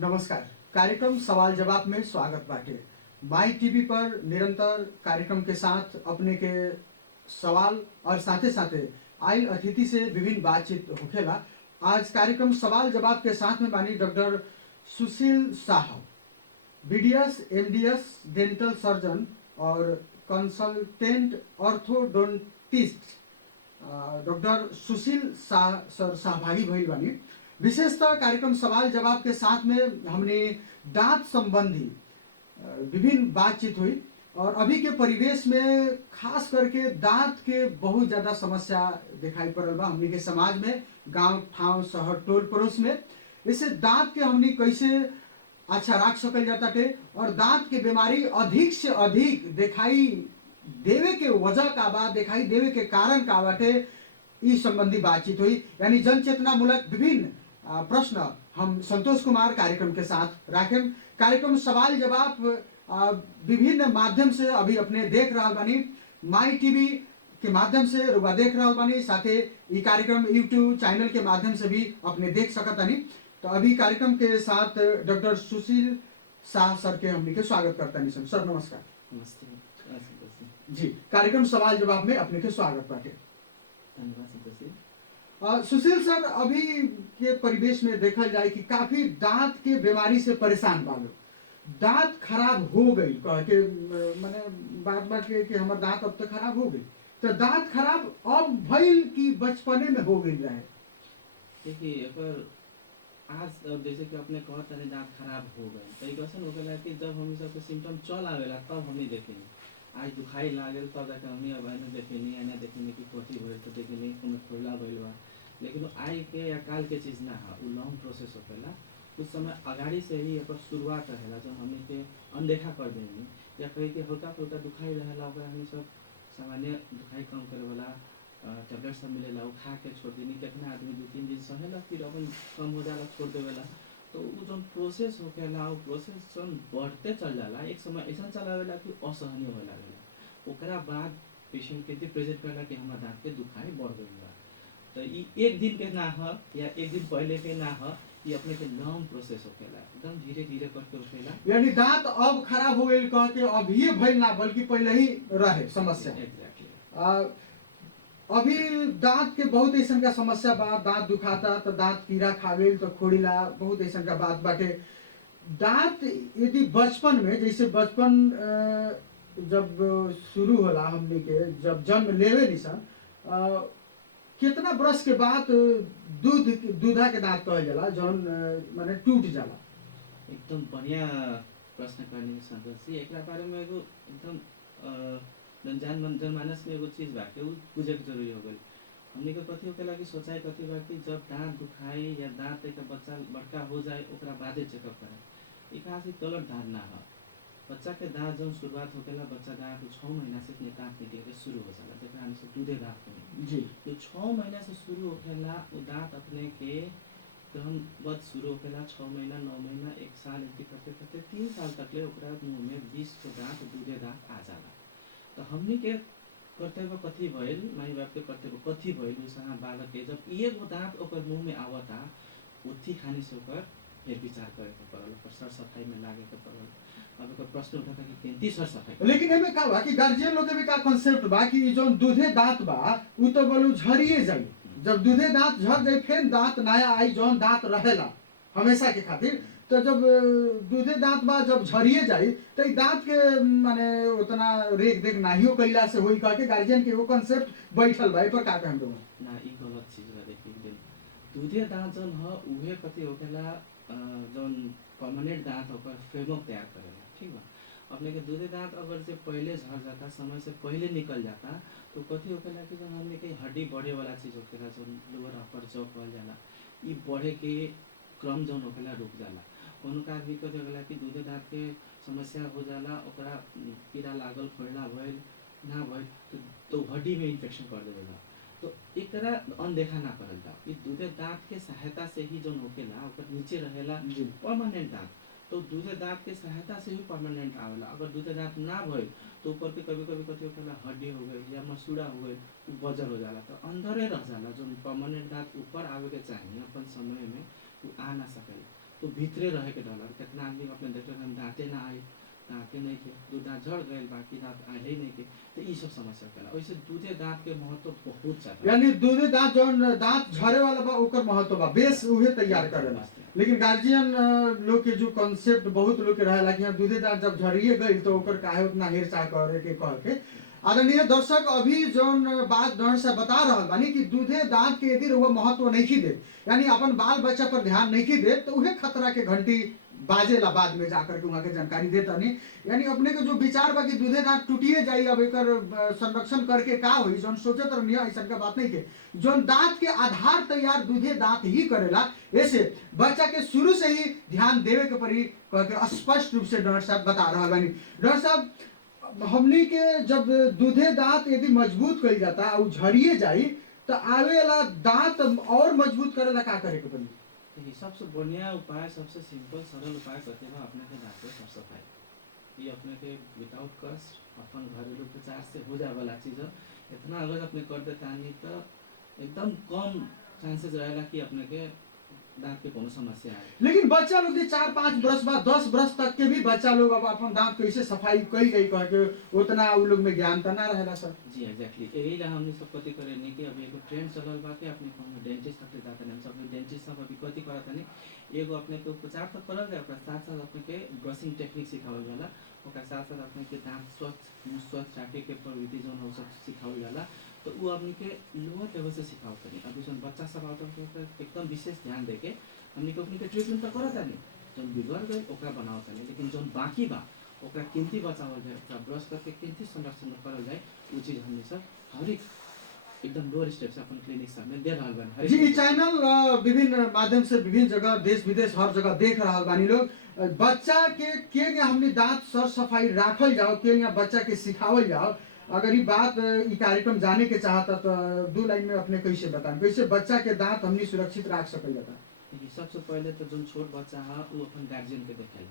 नमस्कार। कार्यक्रम सवाल जवाब में स्वागत बाटे। माई टीवी पर निरंतर कार्यक्रम के साथ अपने के सवाल और साथे साथे आयल अतिथि से विभिन्न बातचीत होखेला। आज कार्यक्रम सवाल जवाब के साथ में बानी doctor Sushil Shah, BDS MDS dental surgeon और consultant orthodontist. Doctor Sushil Shah sir सहभागी भइल बानी। विशेषतः कार्यक्रम सवाल जवाब के साथ में हमने दांत संबंधी विभिन्न बातचीत हुई और अभी के परिवेश में खास करके दांत के बहुत ज्यादा समस्या दिखाई पड़ल बा हमनी के समाज में, गांव ठाव शहर टोल पड़ोस में। इससे दांत के हमनी कैसे अच्छा रख सकल जाता थे और दांत के बीमारी अधिक से अधिक दिखाई देवे के वजह का बा, दिखाई देवे के कारण का बाटे, इस संबंधी बातचीत हुई। यानी जन चेतना मूलक विभिन्न प्रश्न हम संतोष कुमार कार्यक्रम के साथ राखें। कार्यक्रम सवाल जवाब विभिन्न माध्यम से अभी अपने देख रहा बानी, माई टीवी के माध्यम से रुआ देख रहा बानी, साथे ये कार्यक्रम यूट्यूब चैनल के माध्यम से भी अपने देख सकतानी। तो अभी कार्यक्रम के साथ डॉक्टर सुशील शाह सर के हमने के स्वागत करता नहीं। सर नमस्कार। नमस्ते जी, कार्यक्रम सवाल जवाब में अपने के स्वागत बाटे। धन्यवाद। सुशील सर, अभी के परिवेश में देखा जाए कि काफी दांत के बीमारी से परेशान बा लोग। दांत खराब हो गई कह के माने बात बात के हमार दांत अब तो खराब हो गई, तो दांत खराब अब भइल कि बचपने में हो गई रहे? देखिए अगर आज जैसे कि अपने कहते हैं दांत खराब हो गए, तो एक ऐसा हो गया कि जब हम सबके सिम्टम चल आवेला तब हमें देखेंगे। आज दुखाई लागल तब जाकर हमें अब आने देखेनी आने देखेनी कि कथी भइल तो देखेनी कोनो खोला भइल बा। लेकिन आई के या काल के चीज ना है, वो लॉन्ग प्रोसेस होखेला। कुछ समय अगाड़ी से ही एकर शुरुआत रहेला जब हमें के अनदेखा कर देनी या कहीं के हल्का फुल्का दुखाई रहेला, ओकरा हम सब सामान्य दुखाई कम करे वाला टैबलेट सब मिलेला, वो खा के छोड़ देनी। कितना आदमी 2-3 दिन सहेला फिर अपन कम हो जाला, छोड़ देवेला। तो वो जो प्रोसेस होखेला वो प्रोसेस जन बढ़ते चल जाला, एक समय ऐसा चलावेला कि असहनीय होए लागेला। ओकरा बाद पेशेंट के प्रेजेंट करला कि हमारा दांत के दुखाई बढ़ गइल बा। तो ये एक दिन के ना ह या एक दिन पहले के ना ह, ये अपने के लॉन्ग प्रोसेस होखेला, एकदम धीरे धीरे करके होखेला। यानी दांत अब खराब हो गई कह के अब ये भइल ना, बल्कि पहले ही रहे समस्या। एग्जैक्टली। अभी दांत के बहुत ऐसा का समस्या बा, दांत दुखाता तो दांत कीड़ा खा गई तो खोड़ीला, बहुत ऐसा का बात बाटे। दांत यदि बचपन में, जैसे बचपन जब शुरू होला हमने के, जब जन्म लेवे निसन कितना बरस के बाद दूधा के दांत कहल जाला जौन माने टूट जाला? एकदम बढ़िया प्रश्न करने संतोष जी। एकरा बारे में एगो एकदम जनमानस में एगो चीज बा के बुझे के जरूरी हो गई। हमनी के कथी होखेला कि सोचाई कथी बा कि जब दांत दुखाई या दांत एक बच्चा बड़का हो जाए ओकरा बादे चेकअप करे। ई कहाँ से गलत धारणा है। बच्चा के दांत जब शुरुआत होखेला, बच्चा दांत 6 महीना से दांत निकले के शुरू हो जाला, जेकरा हम सब दूधे दांत कही जी। तो 6 महीना से शुरू होखेला वो दांत अपने के एकदम बद शुरू होखेला। 6 महीना 9 महीना 1 साल ऐसे करते करते 3 साल तक ले ओकरा मुंह में 20 को दांत दूधे दांत आ जाला। तो हमनी के कर्तव्य कथी भइल, माई बाप के कर्तव्य कथी भइल, उसँग बालक के जब एगो दांत ओकर मुंह में आवता उठी खानी से ओकर फिर विचार करे के पड़ल, ओकर सर सफाई में लागे के पड़ल। अब ओकर प्रश्न उठा कि केंती सर सफाई। लेकिन एमे का बा कि गार्जियन लोग के भी का कांसेप्ट बा कि जो दूधे दांत बा उ तो बोलू झरिए जाई। जब दूधे दांत झड़ जाई फिर दांत नया आई, जौन दांत रहेला हमेशा के खातिर, तो जब दूधे दांत बा जब झरिए जाई तो ई दांत के माने उतना रेख देख नाहियो कइला से होई कह के गार्जियन के वो कांसेप्ट बैठल बा। ए पर का कहम दो ना, ई गलत चीज बा। देखिए दूधे दांत जौन ह उहे कथी होखेला, जौन परमानेंट दांत ओकर फ्रेमवर्क तैयार करेला। ठीक बा। अपने के दूधे दांत अगर से पहले झड़ जाता, समय से पहले निकल जाता, तो कथी होखेला कि जौन हमने के हड्डी बढ़े वाला चीज होखेला, जौन लोअर अपर जॉ कहल जाला, ई बढ़े के क्रम जौन होखेला रुक जाला। उनका आदमी कथी होखेला कि दूधे दांत के समस्या हो जाला, ओकरा कीड़ा लागल, फोड़ला भइल ना भइल तो हड्डी में इन्फेक्शन कर देवेला। तो एकरा अनदेखा ना करल जाओ कि दूधे दांत के सहायता से ही जौन होखेला ओकर नीचे रहेला परमानेंट दांत। तो दूधे दांत के सहायता से ही परमानेंट आवेला। अगर दूधे दांत ना भइल तो ऊपर के कभी कभी कथी होखेला हड्डी हो गई या मसूड़ा हो गई, उ बजर हो जाला, तो अंदरे रह जाला। जो परमानेंट दांत ऊपर आवे के चाहिए अपन समय में वो आ ना सकेला। तो भीतरे रहे के डर। कितना आदमी अपने देखते हम दाँते ना आई, दाँते नहीं के, दो दाँत झड़ गए, बाकी दाँत आए ही नहीं के, तो ये सब समस्या कला। वैसे दूधे दाँत के महत्व बहुत ज्यादा। यानी दूधे दांत जौन दांत झरे वाला बा ओकर महत्व बा, बेस उहे तैयार करेला। लेकिन गार्जियन लोग के जो कॉन्सेप्ट बहुत लोग के रहेला कि दूधे दांत जब झरिए गई तो ओकर काहे उतना हेरचाह करे के कह के। आदरणीय दर्शक, अभी जौन बात डॉक्टर साहब बता रहल बानी कि दूधे दांत के यदि रउआ महत्व नहीं दे, यानी अपन बाल बच्चा पर ध्यान नहीं दे, तो उहे खतरा के घंटी बाजेला बाद में जाकर के वहाँ के जानकारी देता नहीं। यानी अपने के जो विचार बा कि दूधे दांत टूटिए जाई, अब एकर संरक्षण करके का होई, जौन सोचत रहनी ऐसा का बात नहीं के। जौन दांत के आधार तैयार दूधे दांत ही करेला, ऐसे बच्चा के शुरू से ही ध्यान देवे के पड़ी कह के स्पष्ट रूप से डॉक्टर साहब बता रहा बानी। डॉक्टर साहब, हमनी के जब दूधे दांत यदि मजबूत कइल जाता और झरिए जाई, तो आवे वाला दांत और मजबूत करेला का करे के पड़ी? देखिए, सबसे बढ़िया उपाय, सबसे सिंपल सरल उपाय कहते हैं अपने के दांत के साफ सफाई। ये अपने के विदाउट कस्ट अपन घरेलू उपचार से हो जाए वाला चीज है। इतना अगर अपने कर देता नहीं तो एकदम कम चांसेस रहेगा कि अपने के दांत के कोनो समस्या आए। लेकिन बच्चा लोग 4-5 बरस बाद 10 बरस तक के भी बच्चा लोग अब अपन दांत कैसे सफाई कई गई कह के उतना उ लोग में ज्ञान तो ना रहेला सर। जी एग्जैक्टली, यही ला हमने सब कथी करे नहीं कि अभी एगो ट्रेंड चलल बा कि अपने कोनो डेंटिस्ट तक जाता नहीं। हम सब डेंटिस्ट सब अभी कथी करता नहीं, एगो अपने के उपचार तो करल जाए, ओकरा साथ साथ अपने के ब्रशिंग टेक्निक सिखावल जाला, ओकरा साथ साथ अपने के दांत स्वच्छ मुंह स्वच्छ रखे के प्रविधि जो है सब सिखावल जाला। तो वो अपने के लोअर लेवल से सिखावत नहीं। अभी जो बच्चा सब आवत है एकदम विशेष ध्यान देके हमने के अपने के ट्रीटमेंट तो करता नहीं, जो बिगड़ गए ओकरा बनावत नहीं। लेकिन जो बाकी बा ओकरा किंती बचावल जाए, ओकरा ब्रश करके किंती संरक्षण करल जाए, वो चीज हमने सब हर एक एकदम लोअर स्टेप से अपन क्लिनिक सब में दे रहल बानी। जी, ई चैनल विभिन्न माध्यम से विभिन्न जगह देश विदेश हर जगह देख रहल बानी लोग। बच्चा के हमने दांत सर सफाई राखल जाओ, के यहाँ बच्चा के सिखावल जाओ। अगर ये बात ई कार्यक्रम जाने के चाहता तो 2 लाइन में अपने कैसे बताएं, कैसे बच्चा के दांत हमने सुरक्षित रख सकल जाता? देखिए, सबसे पहले तो जो छोट बच्चा है वो अपन गार्जियन के देखेला,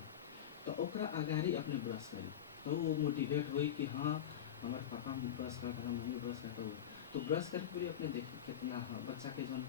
तो ओकरा अगाड़ी अपने ब्रश करी, तो वो मोटिवेट हुई कि हाँ हमारे पापा ब्रश करता है, मम्मी ब्रश करता है। तो ब्रश करके पूरी अपने देखिए कितना हाँ बच्चा के जो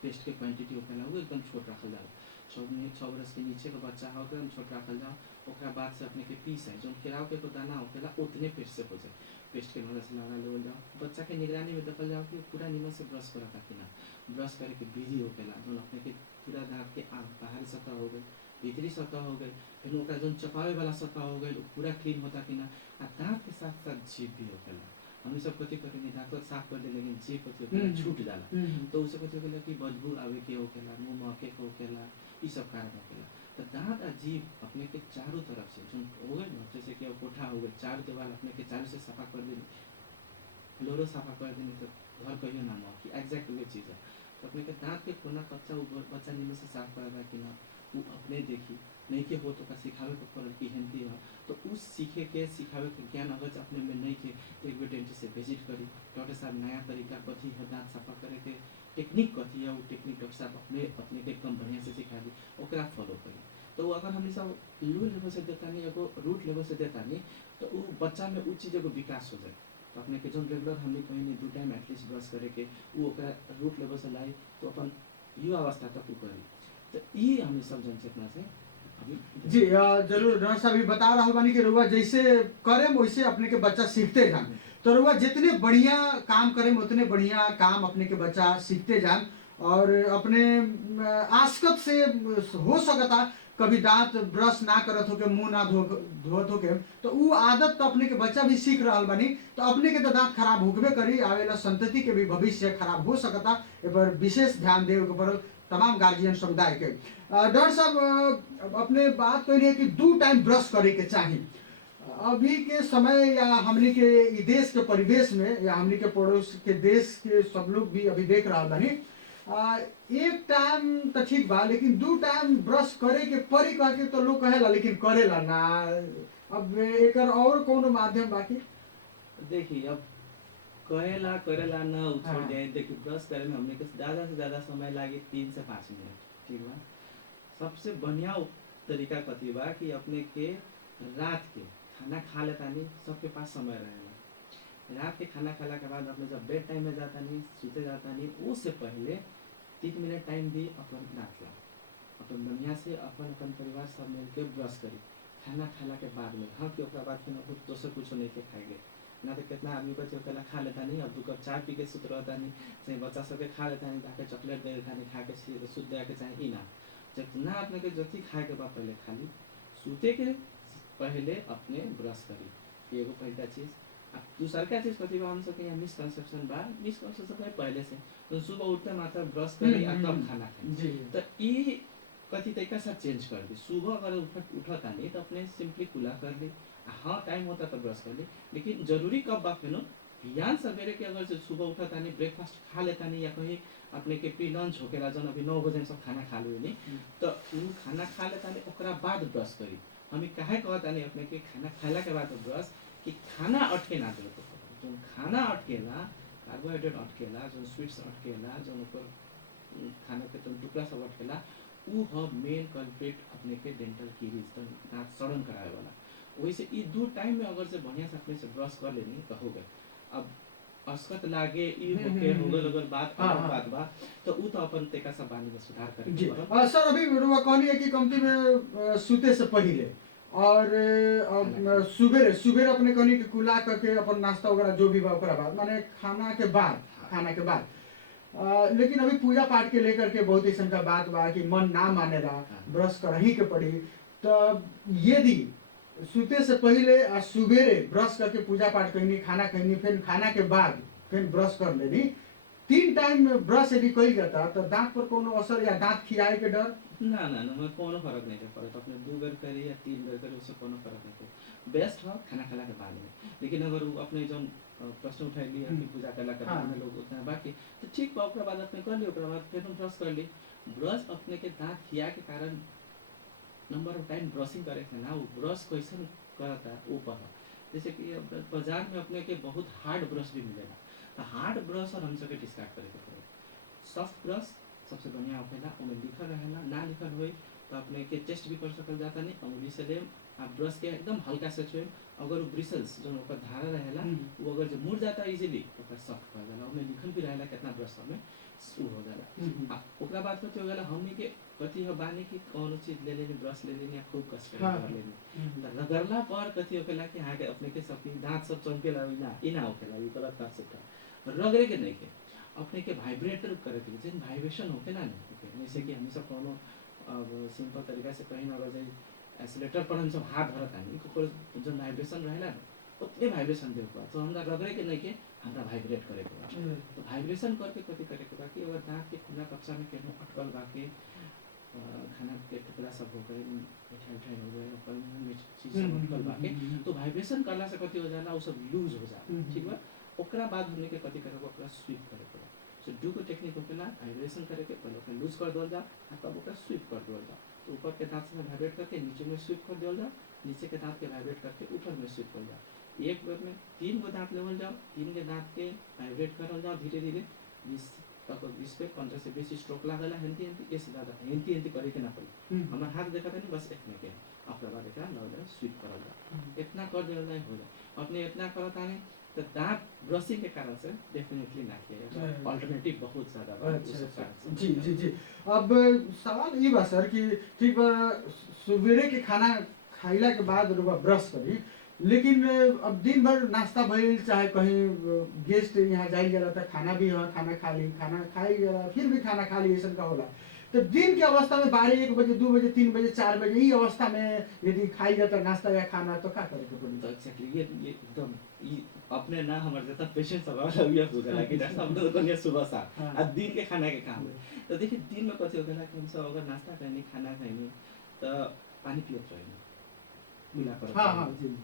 पेस्ट के क्वांटिटी होखेला वो एकदम छोट रखल जाओ। 6 बरस के नीचे का बच्चा है एकदम छोट रखल जाओ। ओकरा बाद से अपने के पीस है जो केराव के तो दाना होखेला उतने पेस्ट से हो जाए, पेस्ट के मदद से लगा ले जाओ। बच्चा के निगरानी में देखल जाओ कि पूरा नीमन से ब्रश करता कि ना, ब्रश करे के बिजी होखेला, जो अपने के पूरा दांत के बाहरी सतह हो गई, भीतरी सतह हो गई, फिर ओकरा जो चपावे वाला सतह हो गई पूरा क्लीन होता कि ना। आ दांत के साथ साथ जीभ भी होखेला। हम सब कथी करेंगे दांत साफ कर दे, लेकिन जीभ कथी होखेला छूट जाला, तो उसे कथी होखेला कि बदबू आवे के होखेला, मुंह महके के होखेला, ई सब कारण होखेला। तो दांत आ जीभ अपने के चारों तरफ से जो हो गए ना, जैसे कि कोठा हो गए, चार दीवार अपने के चारों से सफा कर दे, फ्लोरो सफा कर देने तो घर कहियो ना महकी, एग्जैक्ट वही चीज़ है। तो अपने के दांत के कोना कच्चा वो बच्चा नीमन से साफ करेगा कि ना, वो अपने देखी नहीं के हो तो का सिखावे को पड़ल कि हिंदी है। तो उस सीखे के सिखावे के ज्ञान अगर अपने में नहीं के तो एक बेर डेंटिस्ट से विजिट करी, डॉक्टर साहब नया तरीका कथी है दांत सफा करे के टेक्निक कथी है, वो टेक्निक डॉक्टर साहब अपने के एकदम बढ़िया से सिखा दी, ओकरा फॉलो करी। तो अगर हम सब लो लेवल से देता नहीं, एगो रूट लेवल से देता नहीं, तो वो बच्चा में वो चीज़ एगो विकास हो जाए। तो अपने के जो रेगुलर हमने कहीं नहीं 2 टाइम एटलीस्ट ब्रश करे के वो रूट लेवल से लाई, तो अपन युवा अवस्था तक वो करी। तो ये हमें सब जनचेतना से जी जरूर डॉक्टर साहब बता रहा बानी कि रुआ जैसे करें वैसे अपने के बच्चा सीखते जान। तो रुआ जितने बढ़िया काम करें उतने बढ़िया काम अपने के बच्चा सीखते जान, और अपने आसकत से हो सकता कभी दांत ब्रश ना करत हो के मुंह ना धोत हो के, तो वो आदत तो अपने के बच्चा भी सीख रहा बानी। तो अपने के तो दांत खराब होगबे करी, आवेला संतति के भी भविष्य खराब हो सकता। ए पर विशेष ध्यान देवे के पड़ल तमाम गार्जियन समुदाय के। डॉक्टर साहब अपने बात कही है कि 2 टाइम ब्रश करे के चाहिए। अभी के समय या हमने के देश के परिवेश में या हमने के पड़ोस के देश के सब लोग भी अभी देख रहा बानी, 1 टाइम तो ठीक बा, लेकिन 2 टाइम ब्रश करे के परी कह के तो लोग कहेला, लेकिन करेला ना। अब एक और कोनो माध्यम बाकी? देखिए, अब करेला ना उछड़ हाँ। जाए। देखिए, ब्रश करे में हमने के ज़्यादा से ज़्यादा समय लागे 3 से 5 मिनट, ठीक बा। सबसे बढ़िया तरीका कथी बा कि अपने के रात के खाना खा लेता नहीं, सबके पास समय रहेला। रात के खाना खाला के बाद अपने जब बेड टाइम में जाता नहीं, सोते जाता नहीं, उससे पहले 3 मिनट टाइम दी अपन दांत ला, अपन बढ़िया से अपन अपन परिवार सब मिल के ब्रश करी खाना खाला के बाद में। हाँ कि ओकरा बाद फिर दोसर कुछ नहीं के खाएंगे ना। तो कितना आदमी को पहले खा लेता नहीं, अब 2 कप चाय पी के सुत रहता नहीं, चाहे बच्चा सबके खा लेता नहीं, जाके चॉकलेट दे देता नहीं, खा के सीधे सुत जाए के चाहे ही ना। जब ना अपने के जति खाए के बाद पहले खाली सूते के पहले अपने ब्रश करी, एगो पहला चीज। अब दूसरा क्या चीज कथी बा हम सबके यहाँ मिसकंसेप्शन बा, मिसकंसेप्शन है पहले से तो सुबह उठते मात्र ब्रश करी आ तब खाना खाई। जी तो ई कथी तरीका से चेंज कर दी। सुबह अगर उठता नहीं तो अपने सिंपली कुला कर ली, हाँ टाइम होता तो ब्रश कर ली, लेकिन जरूरी कब बा फिर बिहान सवेरे के अगर से सुबह उठता नहीं ब्रेकफास्ट खा लेता नहीं या कहीं अपने के प्री लंच होकेला जन अभी 9 बजे सब खाना खा ली नहीं तो उ खाना खा लेता नहीं ओकरा बाद ब्रश करी। हमें काहे कहता नहीं अपने के खाना खाला के बाद ब्रश कि खाना अटके ना दे। जो खाना अटकेला कार्बोहाइड्रेट अटकेला, जो स्वीट्स अटकेला, जो ऊपर खाना के टुकड़ा सब अटकेला, उ ह मेन कल्प्रिट अपने के डेंटल कीरीज दांत सड़न करावे वाला। वैसे ई 2 टाइम में अगर से बढ़िया से अपने से ब्रश कर लेनी तो हो गए। अब असकत लागे ई होके हो गए अगर बात अलग बात बा तो उ तो अपन तेका सब बानी में सुधार करे जी। पड़त। सर अभी रुआ कहनी है कि कंपनी में सूते से पहले और सुबेरे सुबेरे अपने कहनी कि कुला करके अपन नाश्ता वगैरह जो भी बा ओकरा बाद माने खाना के बाद लेकिन अभी पूजा पाठ के लेकर के बहुत ऐसा का बात बा कि मन ना मानेला ब्रश करही के पड़ी। तो यदि सूते से पहले और सुबेरे ब्रश करके पूजा पाठ करनी, खाना करनी, फिर खाना के बाद फिर ब्रश कर लेनी, 3 टाइम ब्रश यदि कही जाता तो दांत पर कोनो असर या दांत खियाए के डर? ना ना ना मैं कोनो फर्क नहीं पड़ता। अपने 2 बेर करी या 3 बेर करी उससे कोनो फर्क नहीं पड़ता। बेस्ट हो खाना खाला के बाद में। लेकिन अगर वो अपने जो प्रश्न उठैली या फिर पूजा करला के बाद में लोग उतना बाकी तो ठीक बा ओकरा बाद अपने कर ली, ओकरा बाद फिर ब्रश कर ली। ब्रश अपने के दांत खिया के कारण नंबर ऑफ टाइम ब्रशिंग करे के ना, वो ब्रश कैसन करता ऊपर है। जैसे कि बाजार में अपने के बहुत हार्ड ब्रश भी मिलेगा, तो हार्ड ब्रश और हम सबके डिस्कार्ड करे के पड़ेगा। सॉफ्ट ब्रश सबसे बढ़िया होखेला, उनमें लिखल रहेला, ना लिखल होई तो अपने के टेस्ट भी कर सकल जाता नहीं। अंगुली से लेम आप ब्रश के एकदम हल्का से छुएम, अगर वो ब्रिसल्स जो ओकर धारा रहेला वो अगर जो मुड़ जाता इजीली ओकर सॉफ्ट कर जाला, ओमे लिखल भी रहेला कितना ब्रश में वो हो जाला। आ ओकरा बाद कथी हो गेला हमनी के कथी हो बानी कि कोनो चीज ले लेनी, ब्रश ले लेनी या खूब कस के कर लेनी तो रगड़ला पर कथी होखेला कि हां के अपने के सब दांत सब चमकेला ई ना होखेला। ई गलत बात से रगड़े के नहीं के अपने के वाइब्रेटर करे के जन वाइब्रेशन होखेला नहीं। जैसे कि हम सब कोनो अब सिंपल तरीका से कहीं अगर जाए एक्सीलेटर पर हम सब हाथ धरत आनी को जो वाइब्रेशन रहेला ना उतने वाइब्रेशन दे ऊपर तो हमरा रगड़े के नहीं के हमरा वाइब्रेट करे के तो वाइब्रेशन करके कथी करे के बाकी अगर दांत के खुला कक्षा में केनो अटकल बाकी खाना के टुकड़ा सब हो गए, मिठाई हो गए, ऊपर में चीज सब अटकल बाकी तो वाइब्रेशन करला से कथी हो जाला वो सब लूज हो जाला। ठीक बा ओकरा बाद हमने के कथी करे ओकरा स्वीप करे पड़े। सो डू को टेक्निक होखेला वाइब्रेशन करे के पहले ओकरा लूज कर देल जा तब ओकरा स्वीप कर देल जा। तो ऊपर के दांत से वाइब्रेट करके नीचे में स्वीप कर देल जा, नीचे के दांत के वाइब्रेट करके ऊपर में स्वीप कर जा। एक बार में 3 गो दांत लेवल जाओ, 3 के दांत के वाइब्रेट करल जाओ धीरे धीरे 20 पे 15 से 20 स्ट्रोक लागला हेंती इससे ज्यादा हेंती करे के ना पड़ी। हमार हाथ देखा था नहीं बस इतने के अपना बाद एकरा लगा स्वीप करल जा, इतना कर देल जाए हो जाए। अपने इतना करता नहीं तो दांत ब्रशिंग के कारण से डेफिनेटली ना किया अल्टरनेटिव बहुत ज्यादा बा उस कारण से। जी जी जी। अब सवाल ये बा सर कि ठीक बा सवेरे के खाना खाइला के बाद रुआ ब्रश करी, लेकिन अब दिन भर नाश्ता भइल चाहे कहीं गेस्ट यहाँ जाइल जाला त खाना भी है, खाना खा ली, खाना खाई जाला फिर भी खाना खा ली ऐसा का होला। तो दिन के अवस्था में 12 1 बजे 2 बजे 3 बजे 4 बजे ई अवस्था में यदि खाई जाता नाश्ता या खाना तो का करे के पड़ी? तो एक्जेक्टली ये एकदम ये अपने ना हमारे जैसा पेशेंट सब ये हो गया कि जैसा हम लोग को सुबह साथ अब दिन के खाना के काम है। तो देखिए दिन में कथी हो गया कि हम सब अगर नाश्ता करनी खाना खानी तो पानी पियत रहेनी मिला कर हां जी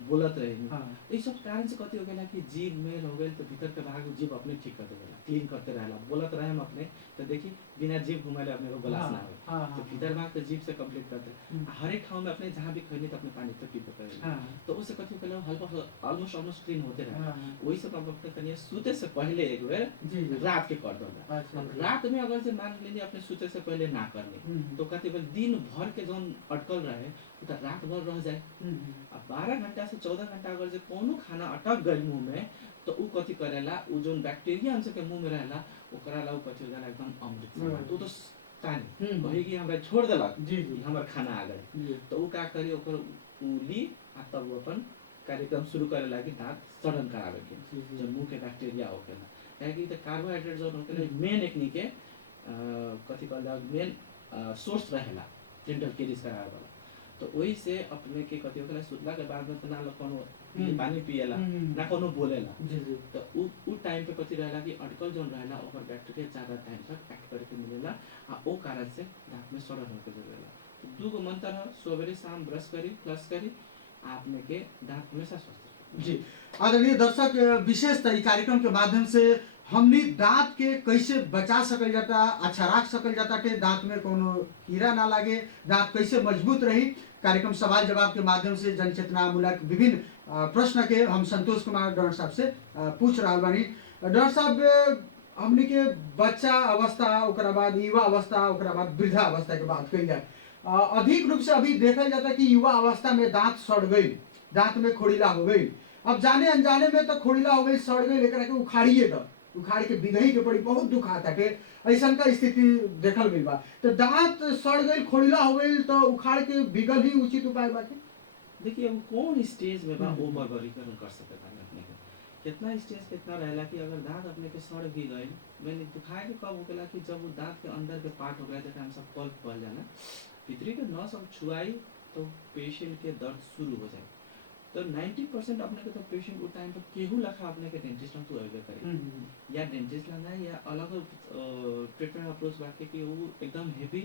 बोलत रहेनी। तो इस सब कारण से कथी हो गया कि जीभ में हो गए तो भीतर के भाग जीभ अपने ठीक कर देला, क्लीन करते रहला, बोलत रहे हम अपने तो देखिए बिना जीभ घुमाले अपने को गलास ना हो तो भीतर भाग तो जीभ से कंप्लीट करते हर एक ठाव में अपने जहां भी खइनी तो अपने पानी तो पीते रहे। तो उससे कथी हो गया हल्का ऑलमोस्ट क्लीन होते रहे। वही सब हम अपने कनिया सूते से पहले एक बार रात के कर देला। अब रात में अगर से मान लीजिए अपने सूते से पहले ना करनी तो कथी बोल दिन भर के जो अटकल रहे तो रात भर रह जाए। अब 12 घंटा से 14 घंटा अगर जो कोनो खाना अटक गई मुंह में तो उ कथी करेला उ जो बैक्टीरिया हम के मुंह में रहेला ओकरा ला उ कथी हो जाला एकदम अमृत। तो तानी हम्म। कही कि हमरा छोड़ देलक जी जी कि हमर खाना आ गए जी तो उ का करी ओकर उ ली आ तब वो अपन कार्यक्रम शुरू करे लागी दांत सड़न करावे के जी जी जो मुंह के बैक्टीरिया होखेला काहे कि त कार्बोहाइड्रेट जो होखेला मेन एकनी के कथी कहल जाए मेन सोर्स रहेला डेंटल केरीज करावे वाला तो वही से अपने के कथी होखेला सुतला के बाद में त ना कोनो पानी पिएला ना कोनो बोलेला जी जी तो उ टाइम पे कथी रहेला कि अटकल जोन रहेला ओकर बैक्टीरिया ज्यादा टाइम तक एक्ट करे के मिलेला आ ओ कारण से दांत में सड़न होके जरेला तो दूगो मंत्र है सवेरे शाम ब्रश करी फ्लश करी आपने के दांत हमेशा स्वस्थ रही। जी आदरणीय दर्शक विशेषतः ई कार्यक्रम के माध्यम से हमनी दांत के कैसे बचा सकल जाता अच्छा रख सकल जाता के दांत में कोनो कीड़ा ना लागे दांत कैसे मजबूत रही कार्यक्रम सवाल जवाब के माध्यम से जनचेतनामूलक विभिन्न प्रश्न के हम संतोष कुमार डॉक्टर साहब से पूछ रहा बानी डॉक्टर साहब हमनी के बच्चा अवस्था ओकरा बाद युवा अवस्था ओकरा बाद वृद्धा अवस्था के बात कही जाए अधिक रूप से अभी देखल जाता कि युवा अवस्था में दांत सड़ गई दांत में खोड़ीला हो गई अब जाने अनजाने में तो खोड़ीला हो गई सड़ गई लेकर के उखाड़िए द उखाड़ के बिगही के पड़ी बहुत दुखाता के ऐसा का स्थिति देखल गई बा तो दांत सड़ गई खोड़ीला हो गई तो उखाड़ के बिगल ही उचित उपाय बाकी देखिए अब कौन स्टेज में बा ओवर वर्गीकरण कर सकता है अपने के कितना स्टेज कितना रहेला कि अगर दांत अपने के सड़ भी गए मैंने दुखाए के कब होकेला कि जब वो दांत के अंदर के पार्ट हो गया जैसे हम सब पल्प कहल जाला भीतरी के नस अब छुआई तो पेशेंट के दर्द शुरू हो जाए तो 90% अपने के तो पेशेंट वो टाइम पर केहू लखा अपने के डेंटिस्ट तो अबे करे या डेंटिस्ट लाना या अलग ट्रीटमेंट अप्रोच बाकी कि वो एकदम हेवी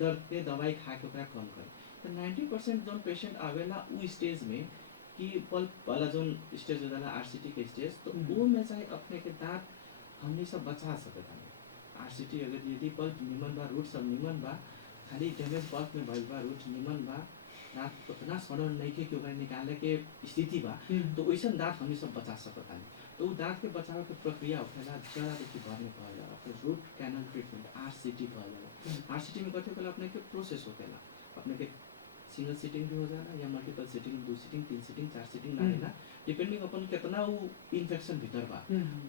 दर्द के दवाई खा के ओकरा कम करे तो 90% जो पेशेंट आवेला उ स्टेज में कि पल्प वाला जो स्टेज हो जाला आरसीटी के स्टेज तो वो में चाहे अपने के दांत हमनी सब बचा सकता है आरसीटी अगर यदि पल्प निमन बा रूट सब निमन बा खाली डैमेज पल्प में भइल बा रूट निमन बा दांत उतना सड़न नहीं के ओकरा निकाले के स्थिति बा तो वैसन दांत हमनी सब बचा सकता है तो उ दांत के बचाव के प्रक्रिया होखेला जरा देखि घर में कहल जाला फिर रूट कैनल ट्रीटमेंट आरसीटी कहल जाला आरसीटी में कथी होला अपने के प्रोसेस होखेला अपने के सिंगल सीटिंग भी हो जाला या multiple seating 2 seating 3 seating 4 seating लागेला डिपेंडिंग अपन कितना वो इन्फेक्शन भीतर बा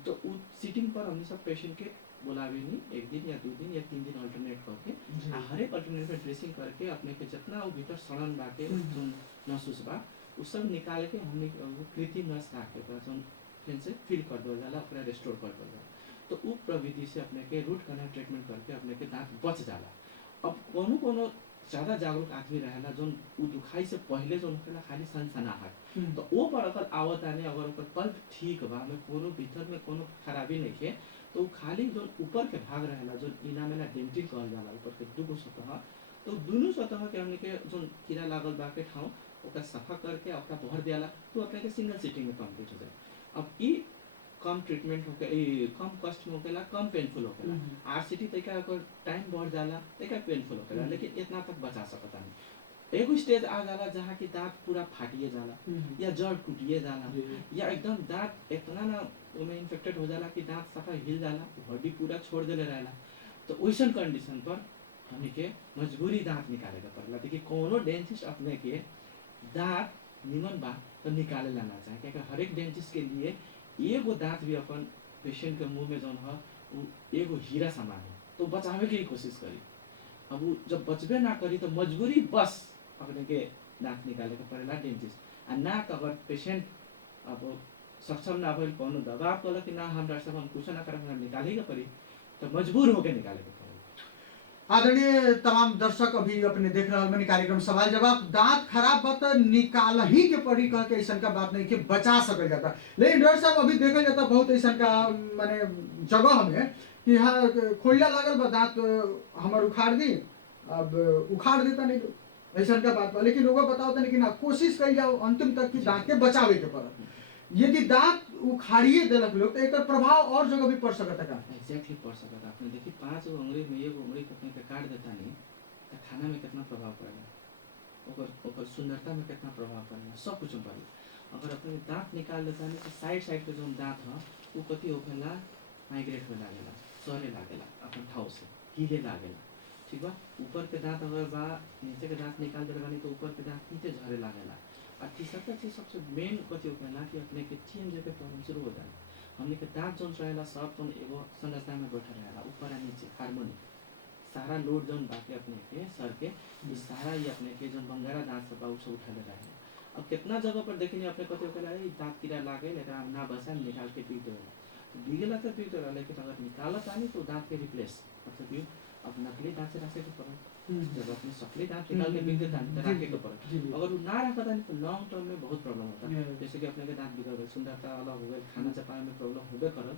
तो उ सीटिंग पर हमनी सब पेशेंट के बोलावे नहीं एक दिन या 2 दिन या 3 दिन अल्टरनेट करके आ हर एक अल्टरनेट में ड्रेसिंग करके अपने के जितना वो भीतर सड़न बाटे जो महसूस बा उ सब निकाल के हमने वो कृत्रिम नस राख के जो फिर से फिल कर दो जाला पूरा रिस्टोर कर दो जाला तो उ प्रविधि से अपने के रूट कैनल ट्रीटमेंट करके अपने के दांत बच जाला अब कोनो ज्यादा जागरूक आदमी रहेला जो उ दुखाई से पहले जो होखेला खाली सनसनाहट तो वो पर अगर आवत आने अगर ओकर पल्प ठीक बा में कोनो भीतर में कोनो खराबी नहीं है तो खाली जो ऊपर के भाग रहेला जो इनामेला डेंटिन कहल जाला ऊपर के दुगो सतह तो दोनों सतह के हमने के जो कीड़ा लागल बा के ठाव ओकरा सफा करके ओकरा भर दियाला तो अपने के सिंगल सीटिंग में कंप्लीट हो जाए अब ई कम ट्रीटमेंट होके कम कॉस्ट में होकेला कम पेनफुल होकेला आरसीटी तरीका अगर टाइम बढ़ जाला तरीका पेनफुल होकेला लेकिन इतना तक बचा सकता नहीं एगो स्टेज आ जाला जहाँ की दांत पूरा फाटिए जाला या जड़ टूटिए जाला या एकदम दांत इतना ना उमें इन्फेक्टेड हो जाला कि दांत सफा हिल जाला हड्डी पूरा छोड़ देले रहेला तो वैसन कंडीशन पर हमनी के मजबूरी दांत निकाले के पड़ला देखिए कोनो डेंटिस्ट अपने के दांत निमन बा तो निकाले लाना चाहे क्योंकि हर एक डेंटिस्ट के लिए एगो दांत भी अपन पेशेंट के मुंह में जौन है वो एगो हीरा सामान है तो बचावे की कोशिश करी अब वो जब बचबे ना करी तो मजबूरी बस अपने के दांत निकाले के पड़ेला डेंटिस्ट आ ना तो अगर पेशेंट अब सक्षम ना भइल कोनो दबाव कल कि ना हम डॉक्टर साहब हम कुछ ना करब हमरा निकाले के पड़ी तो मजबूर होके निकाले के पड़ी। आदरणीय तमाम दर्शक अभी अपने देख रहे हैं कार्यक्रम सवाल जवाब दांत खराब बा तो निकाल ही के पड़ी कह के ऐसा का बात नहीं कि बचा सकल जाता लेकिन डॉक्टर साहब अभी देखल जाता बहुत ऐसा का माने जगह हमें कि हाँ खोइला लागल बा दांत हमार उखाड़ दी अब उखाड़ देता नहीं ऐसा का बात बा लेकिन लोग बताओ नहीं कि ना कोशिश करी जाओ अंतिम तक कि दांत के बचावे के पड़त यदि दांत उखाड़िए देलक लोग तो एक प्रभाव और जगह भी पड़ सकता का एग्जैक्टली पड़ सकता आपने देखिए 5 उंगली में एक उंगली अपने के काट देता नहीं तो खाना में कितना प्रभाव पड़ेगा ओकर सुंदरता में कितना प्रभाव पड़ेगा सब कुछ में पड़ेगा अगर अपने दांत निकाल देता नहीं तो साइड के जो दांत है वो कति होखेला माइग्रेट में लागेला सरे लागेला अपन ठाव से हिले लागेला ठीक बा ऊपर के दांत अगर बा नीचे के दांत निकाल देले बानी तो ऊपर के दांत नीचे झरे लागेला और तीसरा चीज सबसे मेन कथी होखेला कि अपने के टीएमजे के प्रॉब्लम शुरू हो जाला हमने के दांत जोन रहेला सब जोन एगो संरचना में बैठल रहेला ऊपर और नीचे हार्मोनी सारा लोड जौन बाटे अपने के सर के ई सारा ये अपने के जौन बंगारा दांत सब बा उ सब उठाले रहे। अब कितना जगह पर देखनी अपने कथी होखेला ई दांत कीड़ा लागे एकरा ना बसा निकाल के पी देला। बिगेला तो पी देला लेकिन अगर निकालत आनी तो दांत के रिप्लेस मतलब कि अब नकली दांत से रखे के पड़े। जब अपने सकली दांत निकाल के बिक देता है तो रखे के पड़े। अगर वो ना रखता है तो लॉन्ग टर्म में बहुत प्रॉब्लम होता है। जैसे कि अपने के दांत बिगड़ गए, सुंदरता अलग हो गई, खाना चपाए में प्रॉब्लम होबे करल।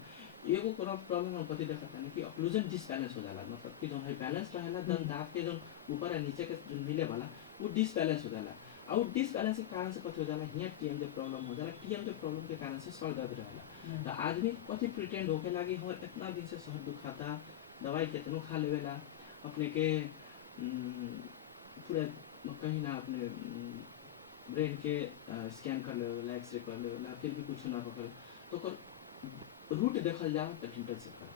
एगो प्रॉब्लम हम कथी देखता है कि ऑक्लूजन डिसबैलेंस हो जाला, मतलब कि जौन है बैलेंस रहेला जौन दांत के जौन ऊपर और नीचे के जौन मिले वाला वो डिसबैलेंस हो जाला। और वो डिसबैलेंस के कारण से कथी हो जाला हियां टीएम के प्रॉब्लम हो जाला। टीएम के प्रॉब्लम के कारण से सर दर्द रहेला। तो आदमी कथी प्रिटेंड होके लागी हमर इतना दिन से सर दुखाता, दवाई कितनो खा लेवेला, अपने के पूरा कहीं ना अपने ब्रेन के स्कैन कर लेवेला, एक्सरे कर लेवेला, फिर भी कुछ ना होकर तो ओकर रूट देखल जाओ तो डेंटल से कर।